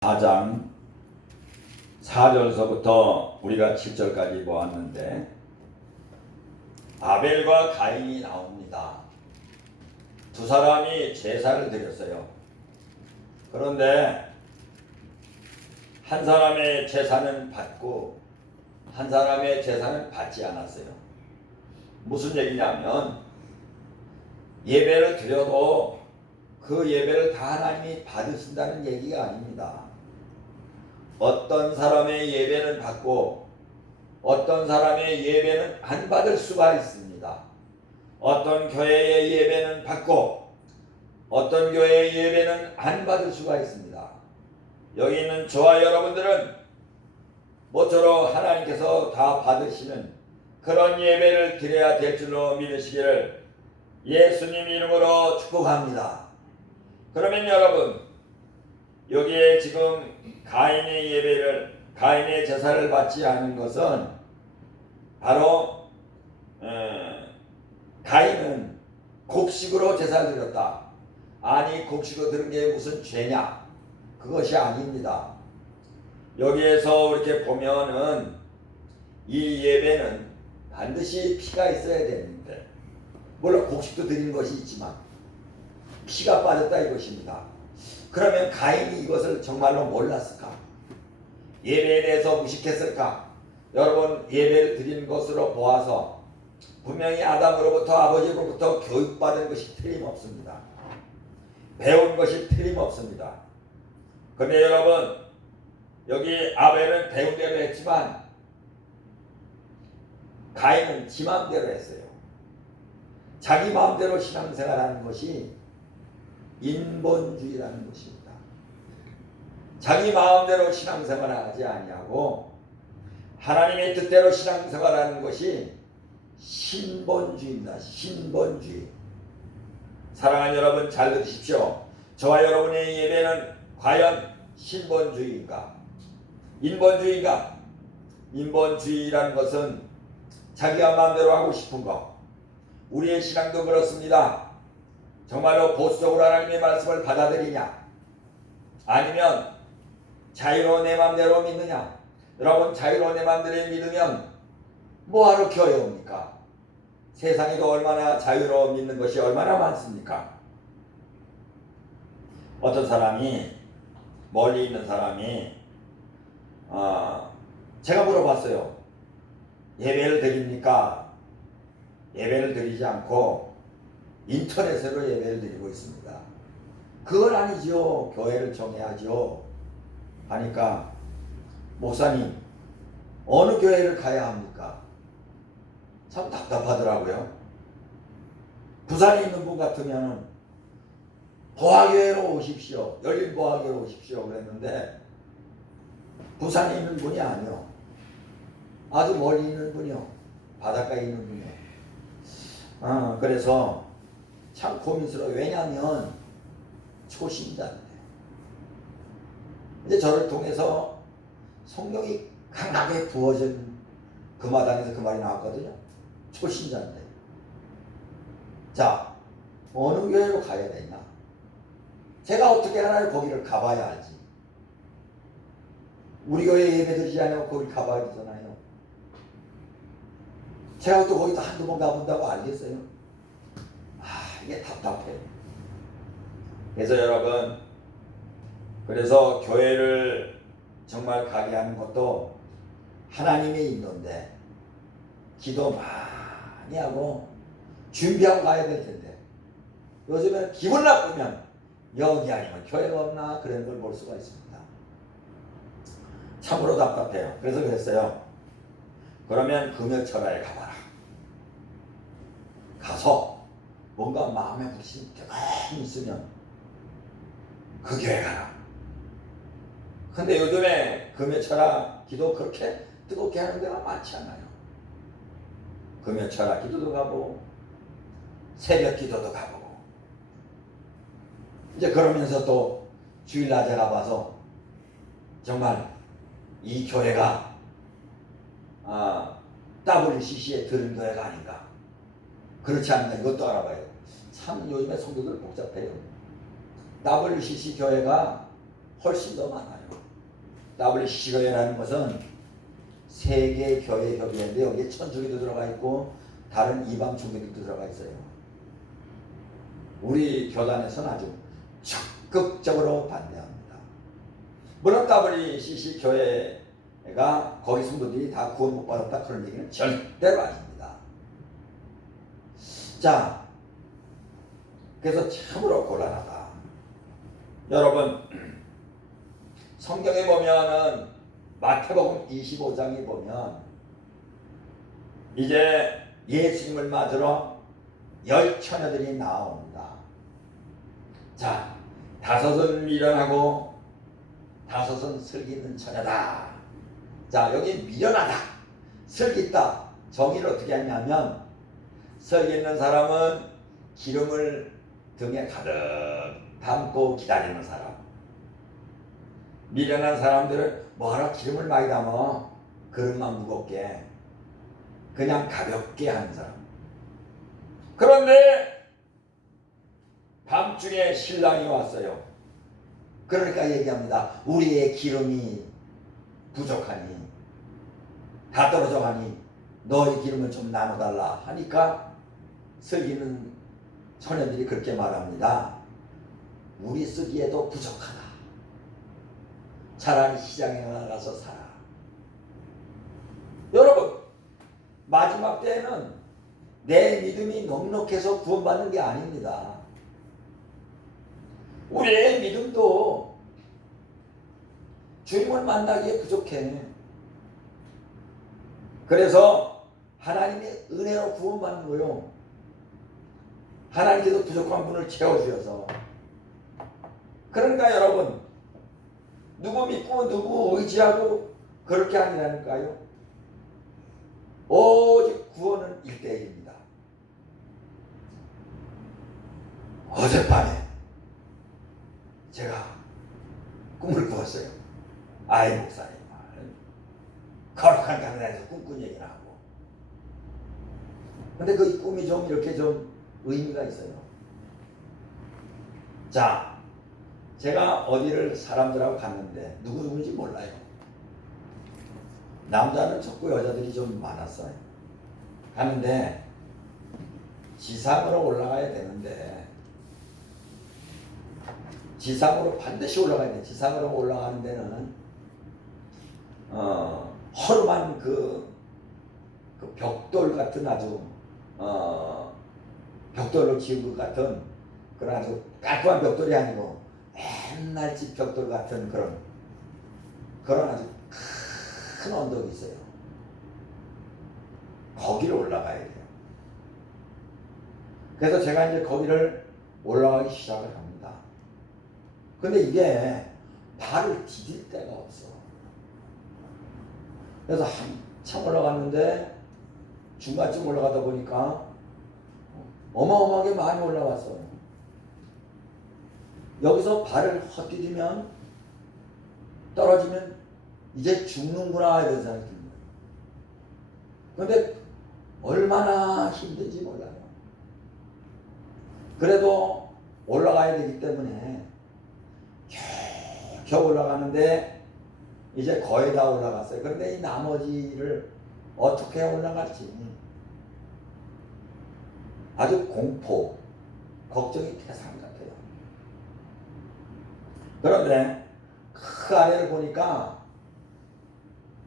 4장 4절서부터 우리가 7절까지 보았는데 아벨과 가인이 나옵니다. 두 사람이 제사를 드렸어요. 그런데 한 사람의 제사는 받고 한 사람의 제사는 받지 않았어요. 무슨 얘기냐면 예배를 드려도 그 예배를 다 하나님이 받으신다는 얘기가 아닙니다. 어떤 사람의 예배는 받고 어떤 사람의 예배는 안 받을 수가 있습니다. 어떤 교회의 예배는 받고 어떤 교회의 예배는 안 받을 수가 있습니다. 여기 있는 저와 여러분들은 모쪼록 하나님께서 다 받으시는 그런 예배를 드려야 될 줄로 믿으시기를 예수님 이름으로 축복합니다. 그러면 여러분, 여기에 지금 가인의 제사를 받지 않은 것은 바로 가인은 곡식으로 제사를 드렸다. 아니, 곡식으로 드린 게 무슨 죄냐? 그것이 아닙니다. 여기에서 이렇게 보면은 이 예배는 반드시 피가 있어야 되는데, 물론 곡식도 드린 것이 있지만 피가 빠졌다 이것입니다. 그러면 가인이 이것을 정말로 몰랐을까? 예배에 대해서 무식했을까? 여러분, 예배를 드리는 것으로 보아서 분명히 아담으로부터 아버지로부터 교육받은 것이 틀림없습니다. 배운 것이 틀림없습니다. 그런데 여러분, 여기 아벨은 배운 대로 했지만 가인은 지 마음대로 했어요. 자기 마음대로 신앙생활하는 것이 인본주의라는 것입니다. 자기 마음대로 신앙생활을 하지 아니하고 하나님의 뜻대로 신앙생활하는 것이 신본주의입니다. 신본주의. 사랑하는 여러분, 잘 들으십시오. 저와 여러분의 예배는 과연 신본주의인가? 인본주의인가? 인본주의라는 것은 자기가 마음대로 하고 싶은 것. 우리의 신앙도 그렇습니다. 정말로 보수적으로 하나님의 말씀을 받아들이냐? 아니면 자유로 내 마음대로 믿느냐? 여러분, 자유로 내 마음대로 믿으면 뭐하러 교회 옵니까? 세상에도 얼마나 자유로 믿는 것이 얼마나 많습니까? 어떤 사람이, 멀리 있는 사람이 제가 물어봤어요. 예배를 드립니까? 예배를 드리지 않고 인터넷으로 예배를 드리고 있습니다. 그건 아니죠. 교회를 정해야죠. 하니까, 목사님, 어느 교회를 가야 합니까? 참 답답하더라고요. 부산에 있는 분 같으면 보아교회로 오십시오. 열린 보아교회로 오십시오. 그랬는데 부산에 있는 분이 아니요. 아주 멀리 있는 분이요. 바닷가에 있는 분이요. 그래서 참 고민스러워요. 왜냐하면 초신자인데. 이제 저를 통해서 성령이 강하게 부어진 그 마당에서 그 말이 나왔거든요. 초신자인데. 자, 어느 교회로 가야 되냐? 제가 어떻게 하나요? 거기를 가봐야 알지. 우리 교회 예배 드리지 않으면 거기 가봐야 되잖아요. 제가 또 거기도 한두 번 가본다고 알겠어요? 이게 답답해요. 그래서 여러분, 그래서 교회를 정말 가게 하는 것도 하나님의 인도인데 기도 많이 하고 준비하고 가야 될 텐데 요즘에는 기분 나쁘면 여기 아니면 교회가 없나 그런 걸 볼 수가 있습니다. 참으로 답답해요. 그래서 그랬어요. 그러면 금요철야에 가봐라. 가서 뭔가 마음에 부딪히는 게 많이 있으면 그 교회 가라. 근데 요즘에 금요철야 기도 그렇게 뜨겁게 하는 데가 많지 않아요. 금요철야 기도도 가보고 새벽 기도도 가보고 이제 그러면서 또 주일낮에 가봐서 정말 이 교회가 WCC에 들은 교회가 아닌가, 그렇지 않나, 이것도 알아봐야 돼요. 참 요즘에 성도들 복잡해요. WCC 교회가 훨씬 더 많아요. WCC 교회라는 것은 세계 교회 협의회인데 여기에 천주교도 들어가 있고 다른 이방 종교들도 들어가 있어요. 우리 교단에서는 아주 적극적으로 반대합니다. 물론 WCC 교회가 거기 성도들이 다 구원 못 받았다 그런 얘기는 절대로 아닙니다. 자, 그래서 참으로 곤란하다. 여러분, 성경에 보면은 마태복음 25장에 보면 이제 예수님을 맞으러 10처녀들이 나옵니다. 자, 5은 미련하고 5은 슬기 있는 처녀다. 자, 여기 미련하다, 슬기 있다. 정의를 어떻게 하냐면 슬기 있는 사람은 기름을 등에 가득 담고 기다리는 사람. 미련한 사람들은 뭐하러 기름을 많이 담아 그릇만 무겁게 그냥 가볍게 하는 사람. 그런데 밤중에 신랑이 왔어요. 그러니까 얘기합니다. 우리의 기름이 부족하니 다 떨어져 가니 너희 기름을 좀 나눠달라 하니까 슬기는 처녀들이 그렇게 말합니다. 우리 쓰기에도 부족하다. 차라리 시장에 나가서 살아. 여러분, 마지막 때에는 내 믿음이 넉넉해서 구원받는 게 아닙니다. 우리의 믿음도 주님을 만나기에 부족해. 그래서 하나님의 은혜로 구원받는 거요. 하나님께서 부족한 분을 채워주셔서. 그러니까 여러분, 누구 믿고 누구 의지하고 그렇게 아니라니까요. 오직 구원은 1대1입니다. 어젯밤에 제가 꿈을 꾸었어요. 아이 목사님 거룩한 강단에서 꿈꾼 얘기를 하고. 근데 그 꿈이 좀 이렇게 좀 의미가 있어요. 자, 제가 어디를 사람들하고 갔는데 누구누구인지 몰라요. 남자는 적고 여자들이 좀 많았어요. 가는데 지상으로 올라가야 되는데 지상으로 반드시 올라가야 돼. 지상으로 올라가는 데는 허름한 그 벽돌 같은 아주 벽돌로 지은 것 같은 그런 아주 깔끔한 벽돌이 아니고 옛날 집 벽돌 같은 그런 아주 큰 언덕이 있어요. 거기를 올라가야 돼요. 그래서 제가 이제 거기를 올라가기 시작을 합니다. 근데 이게 발을 디딜 데가 없어. 그래서 한참 올라갔는데 중간쯤 올라가다 보니까 어마어마하게 많이 올라왔어요. 여기서 발을 헛디디면 떨어지면 이제 죽는구나 이런 생각이 듭니다. 그런데 얼마나 힘든지 몰라요. 그래도 올라가야 되기 때문에 겨우 올라가는데 이제 거의 다 올라갔어요. 그런데 이 나머지를 어떻게 올라갈지 아주 공포, 걱정이 태산 같아요. 그런데 그 아래를 보니까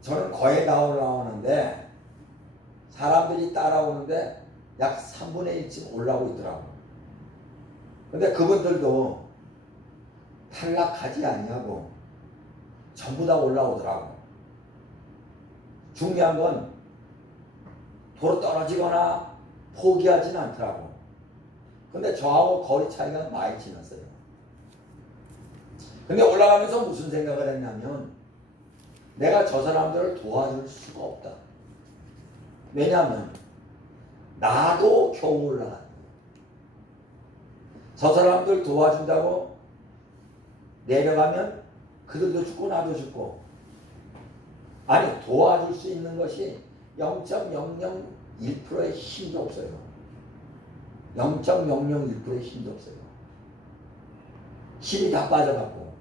저는 거의 다 올라오는데 사람들이 따라오는데 약 3분의 1쯤 올라오고 있더라고요. 근데 그분들도 탈락하지 아니하고 전부 다 올라오더라고요. 중요한 건 도로 떨어지거나 포기하지는 않더라고. 근데 저하고 거리 차이가 많이 지났어요. 근데 올라가면서 무슨 생각을 했냐면 내가 저 사람들을 도와줄 수가 없다. 왜냐하면 나도 겨우 올라갔는데 저 사람들 도와준다고 내려가면 그들도 죽고 나도 죽고. 아니, 도와줄 수 있는 것이 0.001%의 힘도 없어요. 0.001%의 힘도 없어요. 힘이 다 빠져갖고.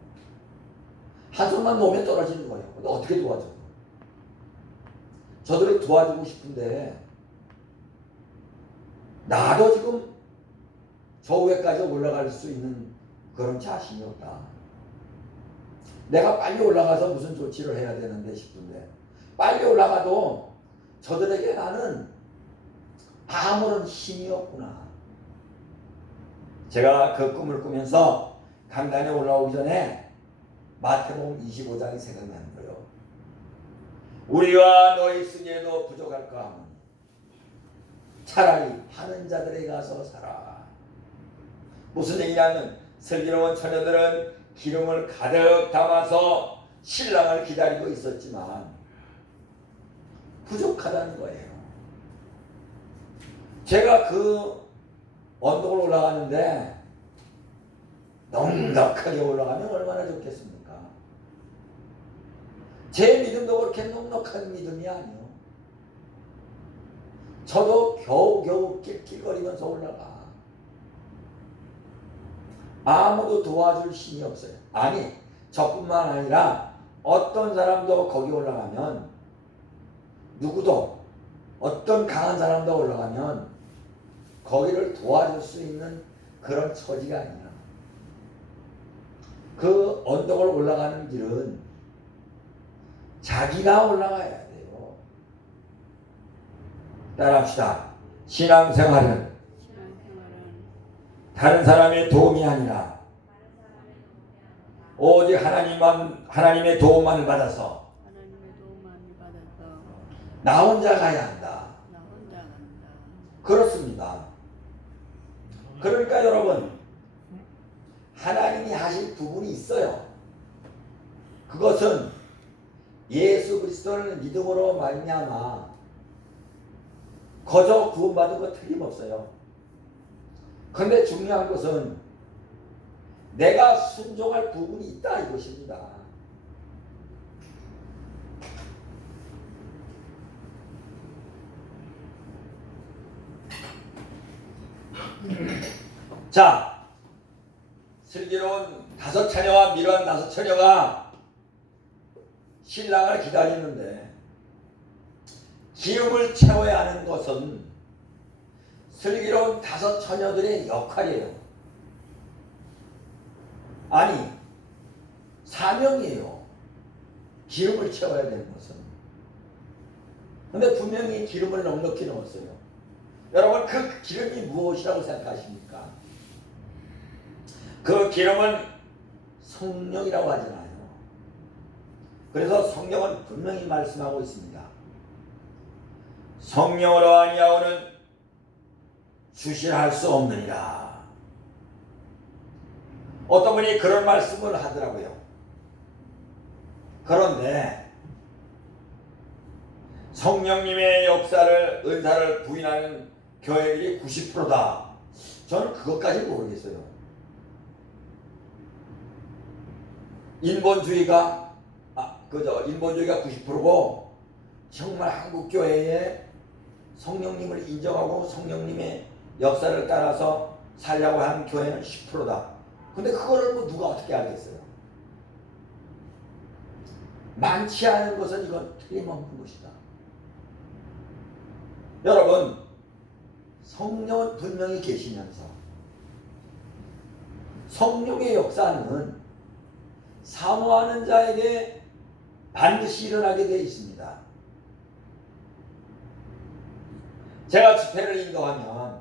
한 손만 놓으면 떨어지는 거예요. 근데 어떻게 도와줘? 저들을 도와주고 싶은데 나도 지금 저 위에까지 올라갈 수 있는 그런 자신이 없다. 내가 빨리 올라가서 무슨 조치를 해야 되는데 싶은데 빨리 올라가도 저들에게 나는 아무런 힘이 없구나. 제가 그 꿈을 꾸면서 강단에 올라오기 전에 마태복음 25장이 생각나는 거예요. 우리가 너희 쓰기에도 부족할까 하면 차라리 하는 자들에게 가서 살아. 무슨 얘기냐면 슬기로운 처녀들은 기름을 가득 담아서 신랑을 기다리고 있었지만 부족하다는 거예요. 제가 그 언덕을 올라가는데 넉넉하게 올라가면 얼마나 좋겠습니까? 제 믿음도 그렇게 넉넉한 믿음이 아니에요. 저도 겨우겨우 낄낄거리면서 올라가. 아무도 도와줄 힘이 없어요. 아니, 저뿐만 아니라 어떤 사람도 거기 올라가면 누구도 어떤 강한 사람도 올라가면 거기를 도와줄 수 있는 그런 처지가 아니야. 그 언덕을 올라가는 길은 자기가 올라가야 돼요. 따라합시다. 신앙생활은 다른 사람의 도움이 아니라 오직 하나님의 도움만을 받아서 나 혼자 가야 한다. 그렇습니다. 그러니까 여러분, 하나님이 하실 부분이 있어요. 그것은 예수 그리스도를 믿음으로 말미암아 거저 구원받은 거 틀림없어요. 그런데 중요한 것은 내가 순종할 부분이 있다 이것입니다. 자, 슬기로운 다섯 처녀와 미련한 다섯 처녀가 신랑을 기다리는데 기름을 채워야 하는 것은 슬기로운 다섯 처녀들의 역할이에요. 아니, 사명이에요. 기름을 채워야 되는 것은. 근데 분명히 기름을 넉넉히 넣었어요. 여러분, 그 기름이 무엇이라고 생각하십니까? 그 기름은 성령이라고 하잖아요. 그래서 성령은 분명히 말씀하고 있습니다. 성령으로 아니하오는 주실할 수 없느니라. 어떤 분이 그런 말씀을 하더라고요. 그런데 성령님의 역사를, 은사를 부인하는 교회들이 90%다. 저는 그것까지 모르겠어요. 인본주의가 90%고 정말 한국 교회에 성령님을 인정하고 성령님의 역사를 따라서 살려고 하는 교회는 10%다. 근데 그거를 뭐 누가 어떻게 알겠어요? 많지 않은 것은 이건 틀림없는 것이다. 여러분, 성령은 분명히 계시면서 성령의 역사는 사모하는 자에게 반드시 일어나게 되어 있습니다. 제가 집회를 인도하면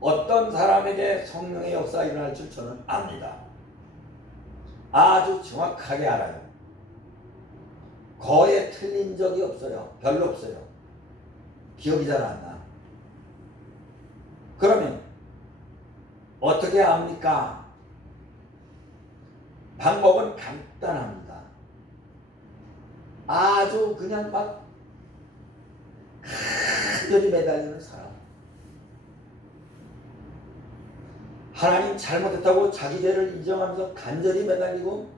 어떤 사람에게 성령의 역사가 일어날 줄 저는 압니다. 아주 정확하게 알아요. 거의 틀린 적이 없어요. 별로 없어요. 기억이 잘 안 나. 그러면 어떻게 합니까? 방법은 간단합니다. 아주 그냥 막 간절히 매달리는 사람. 하나님 잘못했다고 자기 죄를 인정하면서 간절히 매달리고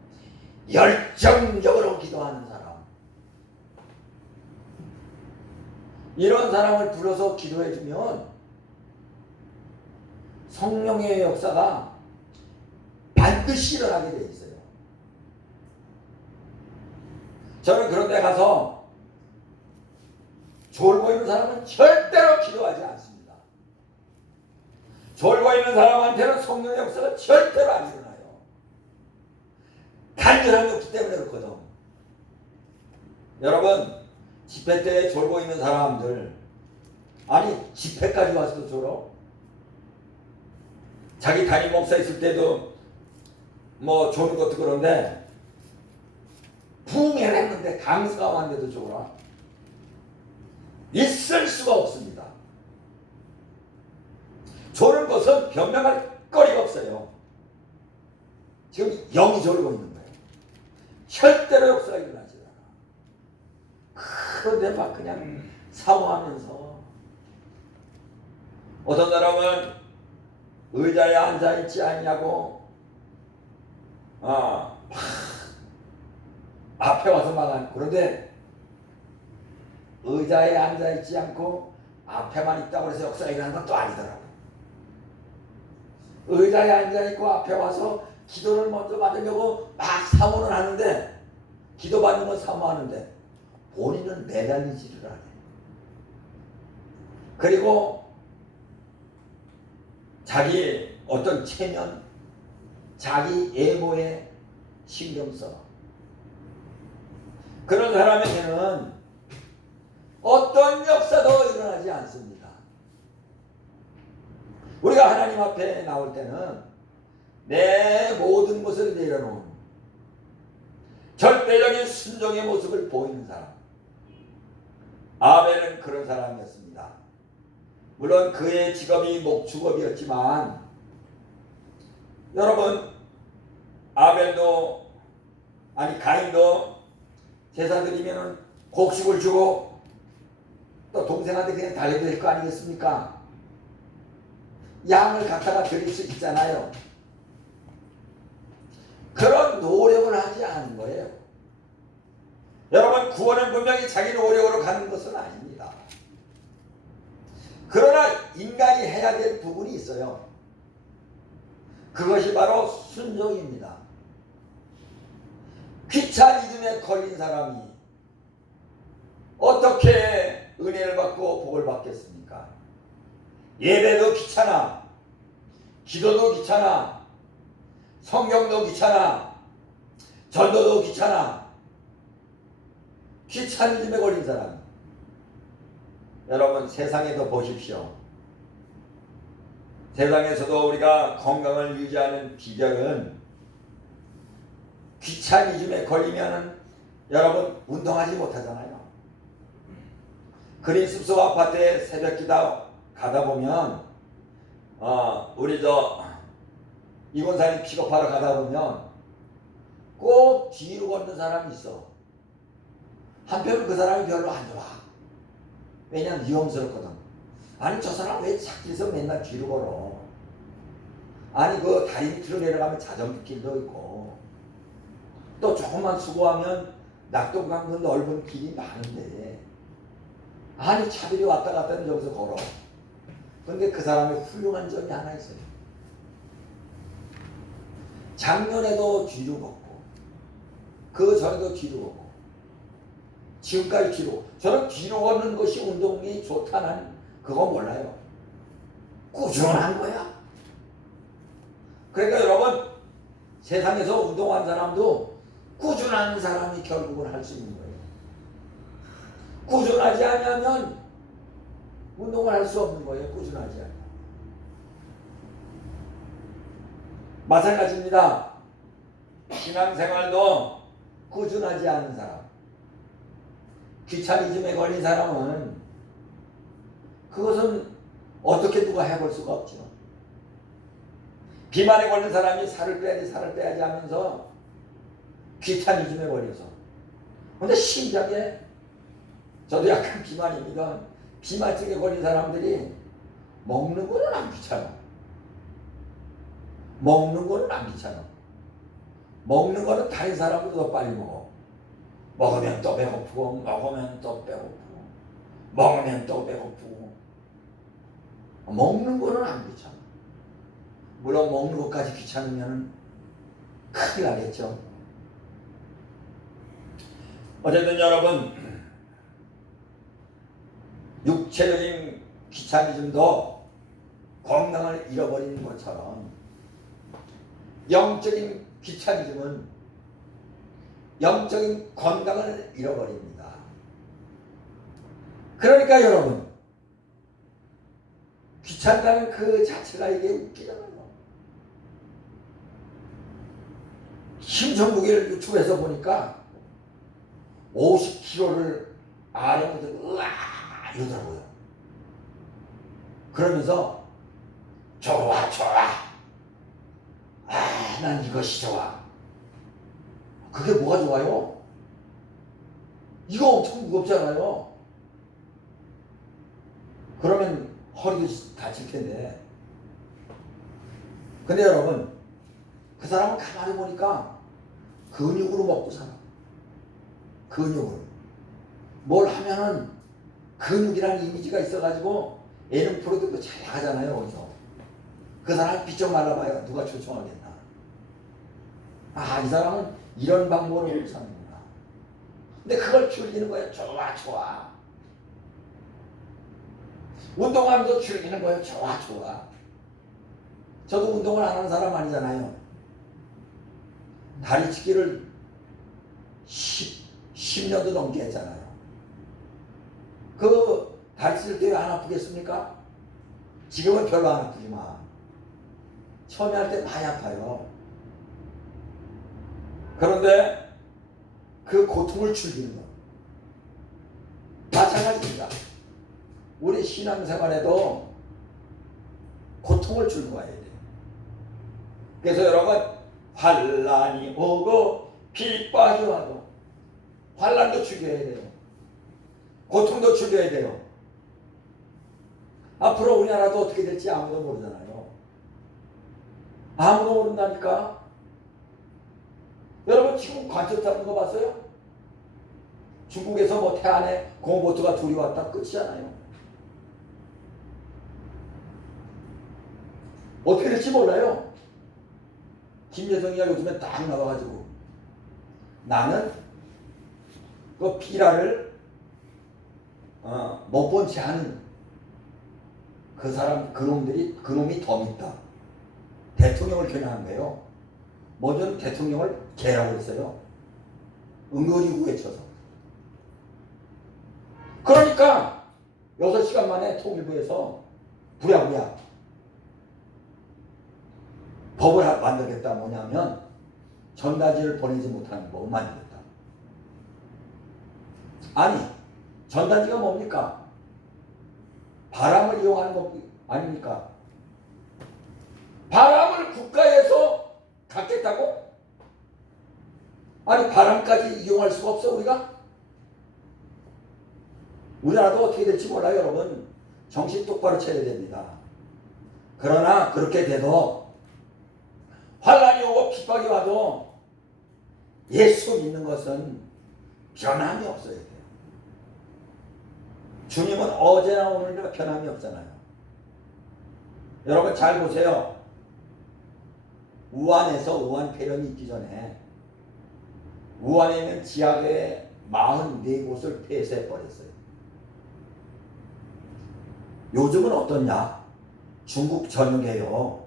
열정적으로 기도하는 사람. 이런 사람을 불러서 기도해주면 성령의 역사가 반드시 일어나게 돼 있어요. 저는 그런 데 가서 졸고 있는 사람은 절대로 기도하지 않습니다. 졸고 있는 사람한테는 성령의 역사가 절대로 안 일어나요. 간절함이 없기 때문에 그렇거든. 여러분, 집회 때 졸고 있는 사람들, 아니 집회까지 와서도 졸어? 자기 담임 목사 있을 때도 뭐 조는 것도 그런데 부흥회를 했는데 강사가 왔는데도 졸아? 있을 수가 없습니다. 조는 것은 변명할 거리가 없어요. 지금 영이 졸고 있는 거예요. 절대로 역사가 일어나지 않아. 그런데 막 그냥 사모하면서, 어떤 사람은 의자에 앉아있지 않냐고 앞에 와서 막 그런데 의자에 앉아있지 않고 앞에만 있다고 해서 역사가 일어나는 건 또 아니더라고요. 의자에 앉아있고 앞에 와서 기도를 먼저 받으려고 막 사모는 하는데, 기도 받는 건 사모하는데 본인은 매달리지를 않아요. 그리고 자기 어떤 체면, 자기 외모에 신경 써. 그런 사람에게는 어떤 역사도 일어나지 않습니다. 우리가 하나님 앞에 나올 때는 내 모든 것을 내려놓은 절대적인 순종의 모습을 보이는 사람, 아벨은 그런 사람이었습니다. 물론 그의 직업이 목축업이었지만, 여러분, 아벨도 아니 가인도 제사 드리면은 곡식을 주고 또 동생한테 그냥 달래도 될 거 아니겠습니까? 양을 갖다가 드릴 수 있잖아요. 그런 노력을 하지 않은 거예요. 여러분, 구원은 분명히 자기 노력으로 가는 것은 아닙니다. 그러나 인간이 해야 될 부분이 있어요. 그것이 바로 순종입니다. 귀차니즘에 걸린 사람이 어떻게 은혜를 받고 복을 받겠습니까? 예배도 귀찮아, 기도도 귀찮아, 성경도 귀찮아, 전도도 귀찮아. 귀차니즘에 걸린 사람. 여러분, 세상에도 보십시오. 세상에서도 우리가 건강을 유지하는 비결은, 귀차니즘에 걸리면 여러분 운동하지 못하잖아요. 그린숲속 아파트에 새벽 기도 가다 보면 우리 이곤사님 픽업하러 가다 보면 꼭 뒤로 걷는 사람이 있어. 한편은 그 사람이 별로 안 좋아. 왜냐면 위험스럽거든. 아니, 저 사람 왜 찾기에서 맨날 뒤로 걸어? 아니, 그 다리 밑으로 내려가면 자전거 길도 있고, 또 조금만 수고하면 낙동강 그 넓은 길이 많은데, 아니, 차들이 왔다 갔다 하면 여기서 걸어. 근데 그 사람의 훌륭한 점이 하나 있어요. 작년에도 뒤로 걷고, 그 전에도 뒤로 걷고, 지금까지 뒤로. 저는 뒤로 걷는 것이 운동이 좋다는 그거 몰라요. 꾸준한 거야. 그러니까 여러분, 세상에서 운동한 사람도 꾸준한 사람이 결국은 할 수 있는 거예요. 꾸준하지 않으면 운동을 할 수 없는 거예요. 꾸준하지 않으면. 마찬가지입니다. 신앙생활도 꾸준하지 않은 사람, 귀차니즘에 걸린 사람은 그것은 어떻게 누가 해볼 수가 없죠. 비만에 걸린 사람이 살을 빼야지 하면서 귀차니즘에 걸려서. 근데 신기하게, 저도 약간 비만입니다. 비만증에 걸린 사람들이 먹는 거는 안 귀찮아. 먹는 거는 안 귀찮아. 먹는 거는 다른 사람보다 더 빨리 먹어. 먹으면 또 배고프고, 먹으면 또 배고프고, 먹으면 또 배고프고. 먹는 거는 안 귀찮아. 물론 먹는 것까지 귀찮으면 큰일 나겠죠. 어쨌든 여러분, 육체적인 귀차니즘도 건강을 잃어버리는 것처럼 영적인 귀차니즘은 영적인 건강을 잃어버립니다. 그러니까 여러분, 귀찮다는 그 자체가 이게 웃기잖아요. 심성무게를 유튜브에서 보니까 50kg를 아령에서 으아 이러더라고요. 그러면서 좋아 난 이것이 좋아. 그게 뭐가 좋아요? 이거 엄청 무겁잖아요. 그러면 허리도 다칠 텐데. 근데 여러분, 그 사람은 가만히 보니까 근육으로 먹고 살아. 근육을. 뭘 하면은 근육이라는 이미지가 있어가지고 예능 프로들도 잘 나가잖아요. 거기서. 그 사람 비쩍 말라봐요. 누가 초청하겠나. 아, 이 사람은 이런 방법으로 사는구나. 근데 그걸 즐기는 거예요. 좋아. 운동하면서 즐기는 거예요. 좋아. 저도 운동을 안 하는 사람 아니잖아요. 다리찢기를 10년도 넘게 했잖아요. 그 다리 찢을 때 왜 안 아프겠습니까? 지금은 별로 안 아프지만 처음에 할 때 많이 아파요. 그런데 그 고통을 즐기는 거 마찬가지입니다. 우리 신앙생활에도 고통을 즐거워야 돼요. 그래서 여러분, 환난이 오고 핍박이 와도 환난도 즐겨야 돼요. 고통도 즐겨야 돼요. 앞으로 우리나라도 어떻게 될지 아무도 모르잖아요. 아무도 모른다니까. 여러분 지금 관측 잡는 거 봤어요? 중국에서 뭐 태안에 공보트가 둘이 왔다 끝이잖아요. 어떻게 될지 몰라요. 김여정이가 요즘에 딱 나와가지고 나는 그 비라를 못 본 채 하는 그 사람, 그놈이 더 믿다. 대통령을 겨냥한 거예요. 먼저는 대통령을 개라고 했어요. 은근히 후회쳐서. 그러니까 6시간 만에 통일부에서 부랴부랴 법을 만들겠다. 뭐냐면 전단지를 보내지 못하는 법을 만들겠다. 아니, 전단지가 뭡니까? 바람을 이용하는 것 아닙니까? 바람을 국가에서 갖겠다고? 아니, 바람까지 이용할 수가 없어 우리가? 우리나라도 어떻게 될지 몰라요. 여러분 정신 똑바로 차려야 됩니다. 그러나 그렇게 돼도 환난이 오고 핍박이 와도 예수 믿는 것은 변함이 없어야 돼요. 주님은 어제나 오늘이나 변함이 없잖아요. 여러분 잘 보세요. 우한에서 우한 폐렴이 있기 전에 우한에 있는 지하교회 44곳을 폐쇄해버렸어요. 요즘은 어떻냐? 중국 전역에요.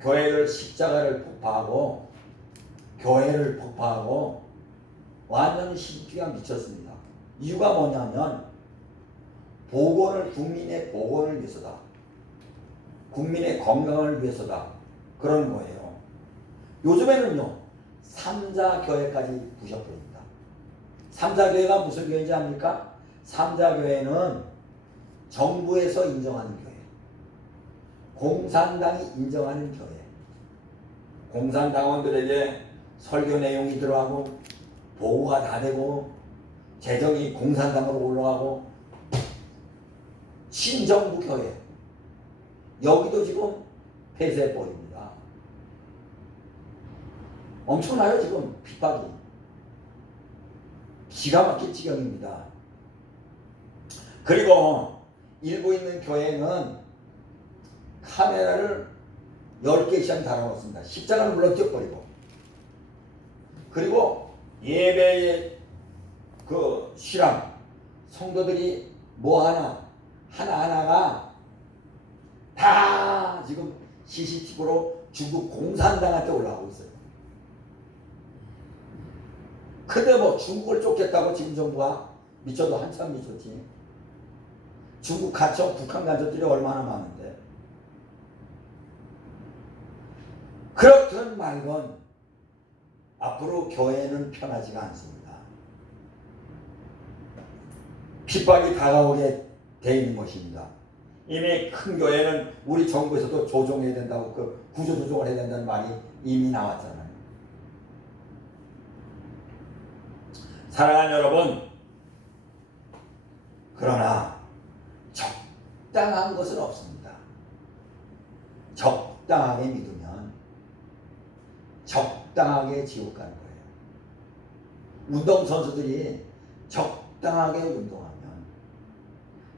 교회를 십자가를 폭파하고 교회를 폭파하고 완전히 신기가 미쳤습니다. 이유가 뭐냐면 국민의 복원을 위해서다. 국민의 건강을 위해서다. 그런 거예요. 요즘에는요. 삼자교회까지 부셔버립니다. 삼자교회가 무슨 교회인지 압니까? 삼자교회는 정부에서 인정하는 교회, 공산당이 인정하는 교회. 공산당원들에게 설교 내용이 들어가고 보고가 다 되고 재정이 공산당으로 올라가고 신정부 교회 여기도 지금 폐쇄해버립니다. 엄청나요 지금 핍박이. 기가 막힐 지경입니다. 그리고 일부 있는 교회는 카메라를 10개 이상 달아놓습니다. 십자가는 물론 띄워버리고. 그리고 예배에 그 실황 성도들이 뭐 하나하나가 다 지금 CCTV로 중국 공산당한테 올라가고 있어요. 근데 뭐 중국을 쫓겠다고 지금 정부가 미쳐도 한참 미쳤지. 중국 간첩, 북한 간첩들이 얼마나 많은데. 그렇든 말건 앞으로 교회는 편하지가 않습니다. 핍박이 다가오게 돼 있는 것입니다. 이미 큰 교회는 우리 정부에서도 조정해야 된다고 그 구조조정을 해야 된다는 말이 이미 나왔잖아요. 사랑하는 여러분, 그러나 적당한 것은 없습니다. 적당하게 믿으면 적당하게 지옥 가는 거예요. 운동선수들이 적당하게 운동하면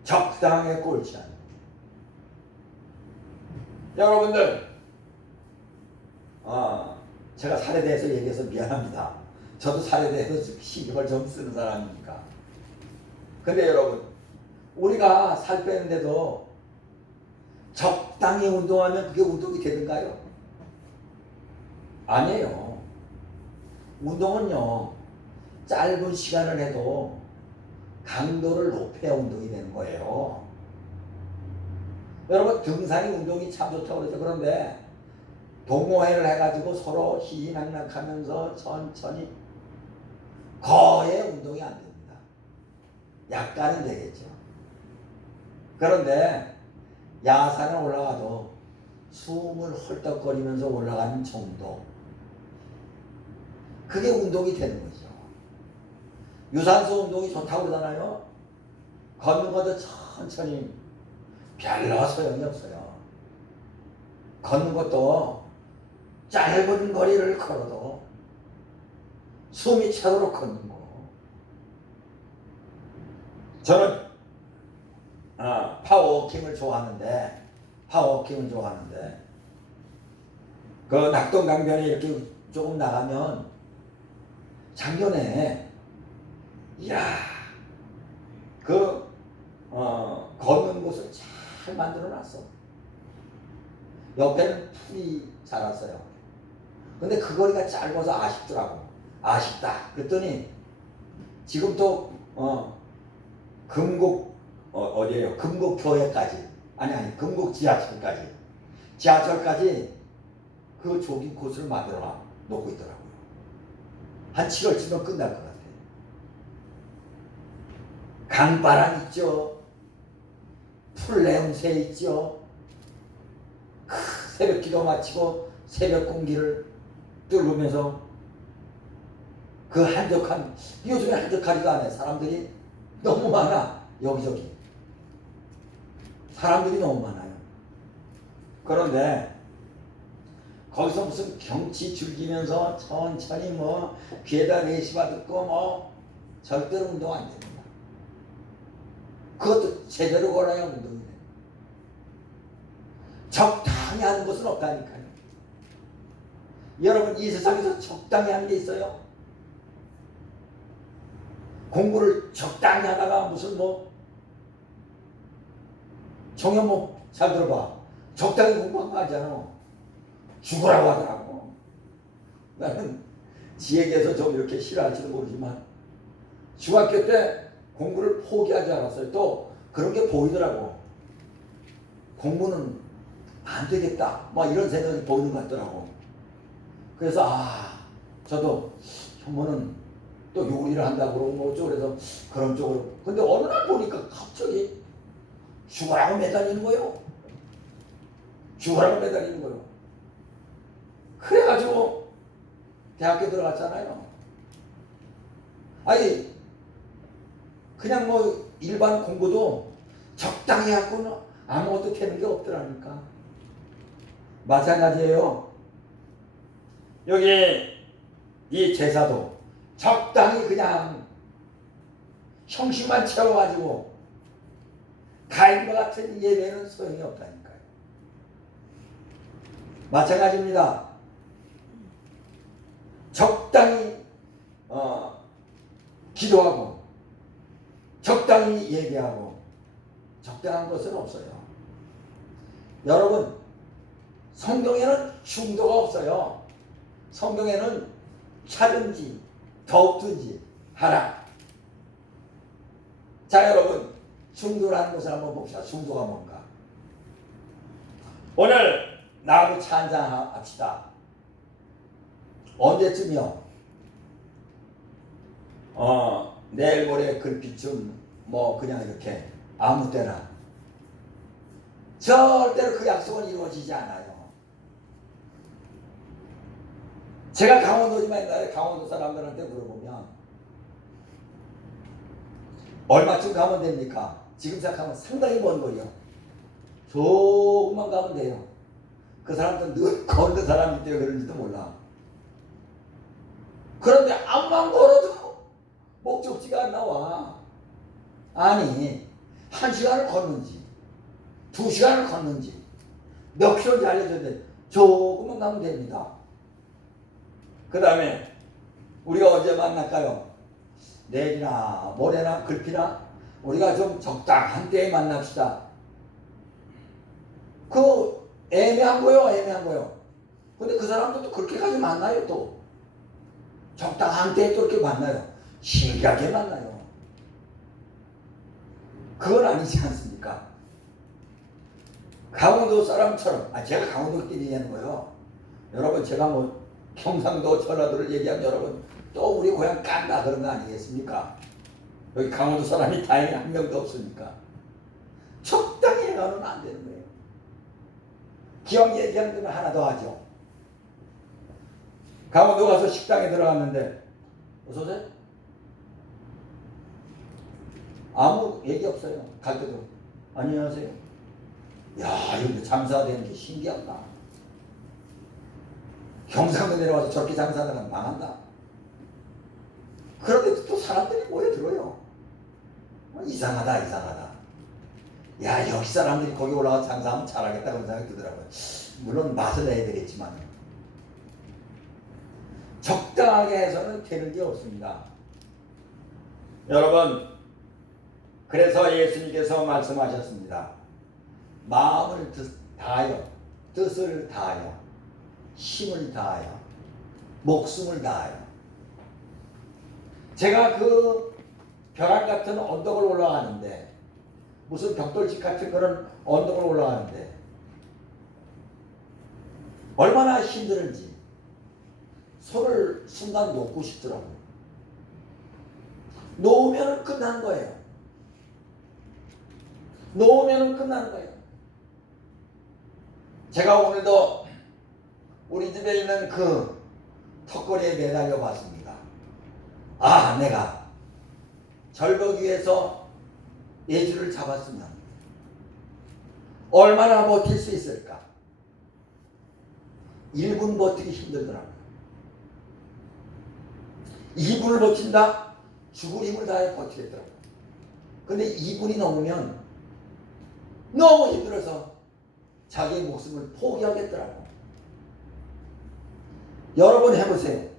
적당하게 골 취하는 거예요. 여러분들, 제가 살에 대해서 얘기해서 미안합니다. 저도 살에 대해서 신경을 좀 쓰는 사람이니까. 근데 여러분, 우리가 살 빼는데도 적당히 운동하면 그게 운동이 되는가요? 아니에요. 운동은요, 짧은 시간을 해도 강도를 높여야 운동이 되는 거예요. 여러분, 등산이 운동이 참 좋다고 그러죠. 그런데 동호회를 해가지고 서로 희희낙낙하면서 천천히 거의 운동이 안 됩니다. 약간은 되겠죠. 그런데 야산에 올라가도 숨을 헐떡거리면서 올라가는 정도, 그게 운동이 되는 거죠. 유산소 운동이 좋다고 그러잖아요. 걷는 것도 천천히 별로 소용이 없어요. 걷는 것도 짧은 거리를 걸어도 숨이 차도록 걷는 거. 저는 파워워킹을 좋아하는데 그 낙동강변에 이렇게 조금 나가면 작년에 걷는 곳을 잘 만들어 놨어. 옆에는 풀이 자랐어요. 근데 그 거리가 짧아서 아쉽더라고. 아쉽다. 그랬더니 지금 또 어디에요? 금곡교회까지, 아니 금곡 지하철까지 그 조깅 코스를 만들어 놓고 있더라고요. 한 7월쯤은 끝날 것 같아요. 강바람 있죠. 풀 냄새 있죠. 새벽 기도 마치고 새벽 공기를 뚫으면서 그 한적한, 요즘에 한적하지가 않아요. 사람들이 너무 많아. 여기저기 사람들이 너무 많아요. 그런데 거기서 무슨 경치 즐기면서 천천히 귀에다 내시바 듣고 절대로 운동 안 됩니다. 그것도 제대로 걸어야 운동이 돼요. 적당히 하는 것은 없다니까요. 여러분, 이 세상에서 적당히 하는 게 있어요? 공부를 적당히 하다가 무슨 정현 잘 들어봐. 적당히 공부한 거 아니잖아. 죽으라고 하더라고. 나는 지에게서 좀 이렇게 싫어할지도 모르지만 중학교 때 공부를 포기하지 않았어요. 또 그런 게 보이더라고. 공부는 안 되겠다. 이런 생각이 보이는 것 같더라고. 그래서 저도 형모는 또 요리를 한다고 그러고 그래서 그런 쪽으로. 근데 어느 날 보니까 갑자기 죽으라고 매달리는 거예요. 죽으라고 매달리는 거예요. 그래가지고 대학교 들어갔잖아요. 아니 그냥 일반 공부도 적당히 하고는 아무것도 되는 게 없더라니까. 마찬가지예요. 여기 이 제사도 적당히 그냥 형식만 채워가지고 가인과 같은 예배는 소용이 없다니까요. 마찬가지입니다. 적당히 기도하고 적당히 얘기하고 적당한 것은 없어요. 여러분, 성경에는 중도가 없어요. 성경에는 차든지 더욱든지 하라. 자, 여러분, 중도라는 것을 한번 봅시다. 중도가 뭔가. 오늘 나하고 차 한잔 합시다. 언제쯤이요? 내일 모레 글빛쯤 뭐 그냥 이렇게 아무 때나. 절대로 그 약속은 이루어지지 않아요. 제가 강원도지만 옛날에 강원도 사람들한테 물어보면 얼마쯤 가면 됩니까? 지금 생각하면 상당히 먼 거리요. 조금만 가면 돼요. 그 사람들은 늘 걷는 사람이 때문에 그런지도 몰라. 그런데 암만 걸어도 목적지가 안 나와. 아니, 1시간을 걷는지 2시간을 걷는지 몇 킬로인지 알려줘야 돼. 조금만 가면 됩니다. 그 다음에 우리가 언제 만날까요? 내일이나 모레나 글피나 우리가 좀 적당한 때에 만납시다. 그 애매한 거요. 애매한 거요. 근데 그 사람들도 그렇게까지 만나요. 또 적당한 때에 또 이렇게 만나요. 신기하게 만나요. 그건 아니지 않습니까? 강원도 사람처럼, 제가 강원도끼리 얘기하는 거예요. 여러분, 제가 뭐 경상도 전라도를 얘기하면 여러분 또 우리 고향 깐다 그런 거 아니겠습니까? 여기 강원도 사람이 다행히 한 명도 없으니까 적당히 해가면 안 되는 거예요. 기왕 얘기하는 데는 하나 더 하죠. 강원도 가서 식당에 들어갔는데 어서오세요? 아무 얘기 없어요. 갈 때도 안녕하세요. 야, 여기 장사되는 게 신기하다. 경상도 내려와서 저렇게 장사하다가 망한다. 그런데 또 사람들이 모여들어요. 이상하다, 이상하다. 야, 여기 사람들이 거기 올라가서 장사하면 잘하겠다 그런 생각이 들더라고요. 물론 맛을 내야 되겠지만 적당하게 해서는 되는 게 없습니다. 여러분, 그래서 예수님께서 말씀하셨습니다. 마음을 다하여, 뜻을 다하여, 힘을 다하여, 목숨을 다하여. 제가 그 벼랑 같은 언덕을 올라가는데, 무슨 벽돌집 같은 그런 언덕을 올라가는데 얼마나 힘들은지 손을 순간 놓고 싶더라고요. 놓으면 끝나는 거예요. 놓으면 끝나는 거예요. 제가 오늘도 우리 집에 있는 그 턱걸이에 매달려 봤습니다. 내가 절벽 위에서 예주를 잡았으면 얼마나 버틸 수 있을까? 1분 버티기 힘들더라고요. 2분을 버틴다? 죽을 힘을 다해 버티겠더라고요. 근데 2분이 넘으면 너무 힘들어서 자기의 목숨을 포기하겠더라고요. 여러분 해보세요.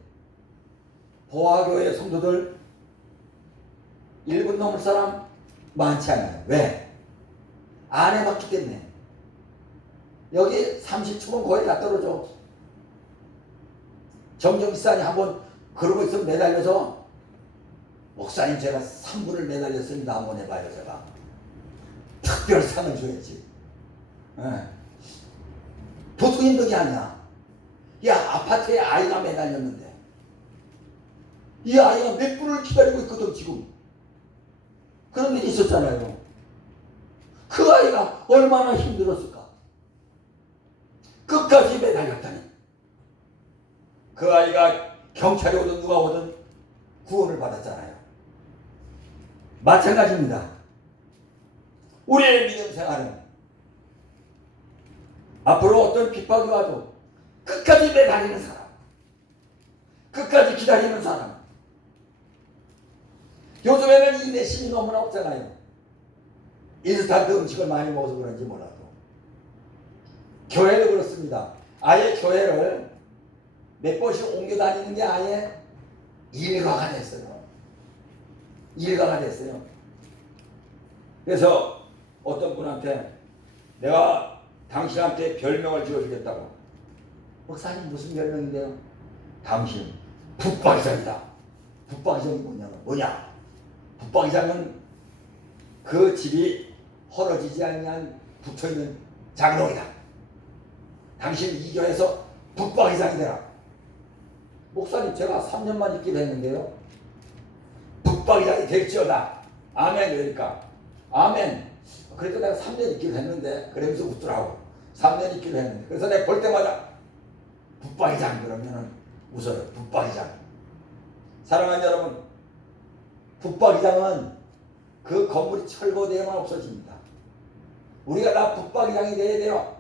보아교회 성도들 1분 넘을 사람 많지 않아요. 왜? 안 해봤기 때문에. 여기 30초면 거의 다 떨어져. 정정지사님 한번 그러고 있으면 매달려서 목사님 제가 3분을 매달렸습니다. 한번 해봐요. 제가 특별상을 줘야지. 보통 힘든 게 아니야. 야, 아파트에 아이가 매달렸는데 이 아이가 몇 분을 기다리고 있거든 지금. 그런 일이 있었잖아요. 그 아이가 얼마나 힘들었을까. 끝까지 매달렸다니. 그 아이가 경찰이 오든 누가 오든 구원을 받았잖아요. 마찬가지입니다. 우리의 믿음 생활은 앞으로 어떤 핍박이 와도 끝까지 매달리는 사람, 끝까지 기다리는 사람. 요즘에는 인내심이 너무나 없잖아요. 인스턴트 음식을 많이 먹어서 그런지 몰라도. 교회도 그렇습니다. 아예 교회를 몇 번씩 옮겨 다니는 게 아예 일과가 됐어요. 일과가 됐어요. 그래서 어떤 분한테 내가 당신한테 별명을 지어주겠다고. 목사님 무슨 별명인데요? 당신 붙박이장이다. 붙박이장이 뭐냐? 붙박이장은 그 집이 헐어지지 않는 붙어있는 장롱이다. 당신 이교에서 붙박이장이 되라. 목사님 제가 3년만 있기로 했는데요. 붙박이장이 될지어다. 아멘. 그러니까 아멘. 그래도 내가 3년 있기로 했는데 그러면서 웃더라고. 3년 있기로 했는데. 그래서 내가 볼 때마다 붙박이장 그러면은 웃어요. 붙박이장. 사랑하는 여러분, 붙박이장은 그 건물이 철거되어만 없어집니다. 우리가 다 붙박이장이 돼야 돼요.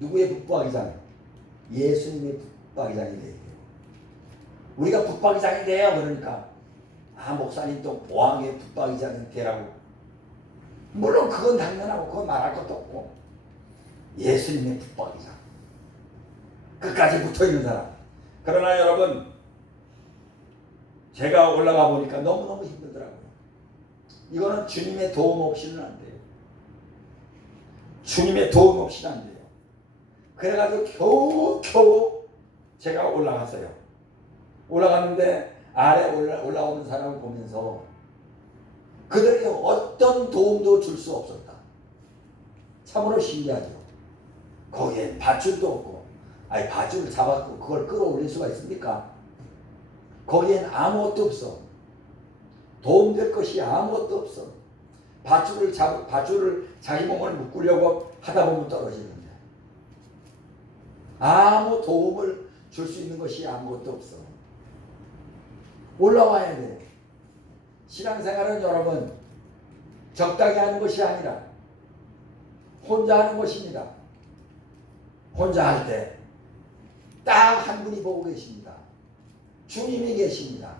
누구의 붙박이장? 예수님의 붙박이장이 돼야 돼요. 우리가 붙박이장이 돼요. 그러니까 목사님 또 보항의 붙박이장이 되라고. 물론 그건 당연하고 그건 말할 것도 없고 예수님의 붙박이장. 끝까지 붙어있는 사람. 그러나 여러분, 제가 올라가 보니까 너무너무 힘들더라고요. 이거는 주님의 도움 없이는 안 돼요. 주님의 도움 없이는 안 돼요. 그래가지고 겨우 제가 올라갔어요. 올라갔는데 아래 올라오는 사람을 보면서 그들에게 어떤 도움도 줄 수 없었다. 참으로 신기하죠. 거기에 밧줄도 없고, 밧줄을 잡았고 그걸 끌어올릴 수가 있습니까? 거기엔 아무것도 없어. 도움될 것이 아무것도 없어. 밧줄을 자기 몸을 묶으려고 하다 보면 떨어지는데 아무 도움을 줄 수 있는 것이 아무것도 없어. 올라와야 돼. 신앙생활은 여러분 적당히 하는 것이 아니라 혼자 하는 것입니다. 혼자 할 때 딱 한 분이 보고 계십니다. 주님이 계십니다.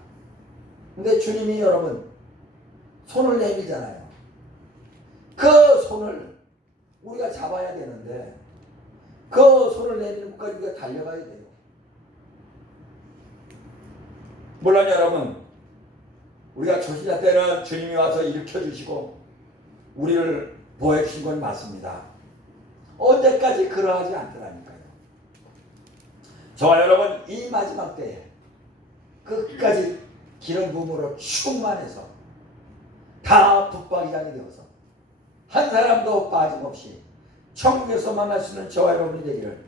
근데 주님이 여러분 손을 내밀잖아요. 그 손을 우리가 잡아야 되는데 그 손을 내미는 것까지 우리가 달려가야 돼요. 물론 여러분 우리가 초신자 때는 주님이 와서 일으켜주시고 우리를 보호해주신 건 맞습니다. 언제까지 그러하지 않더라니까요. 저와 여러분 이 마지막 때에 끝까지 기름 부음으로 충만해서 다 붙박이장이 되어서 한 사람도 빠짐없이 천국에서 만날 수 있는 저와 여러분이 되기를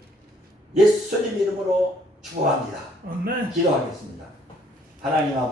예수님 이름으로 축복합니다. 아멘. 기도하겠습니다. 하나님 아버지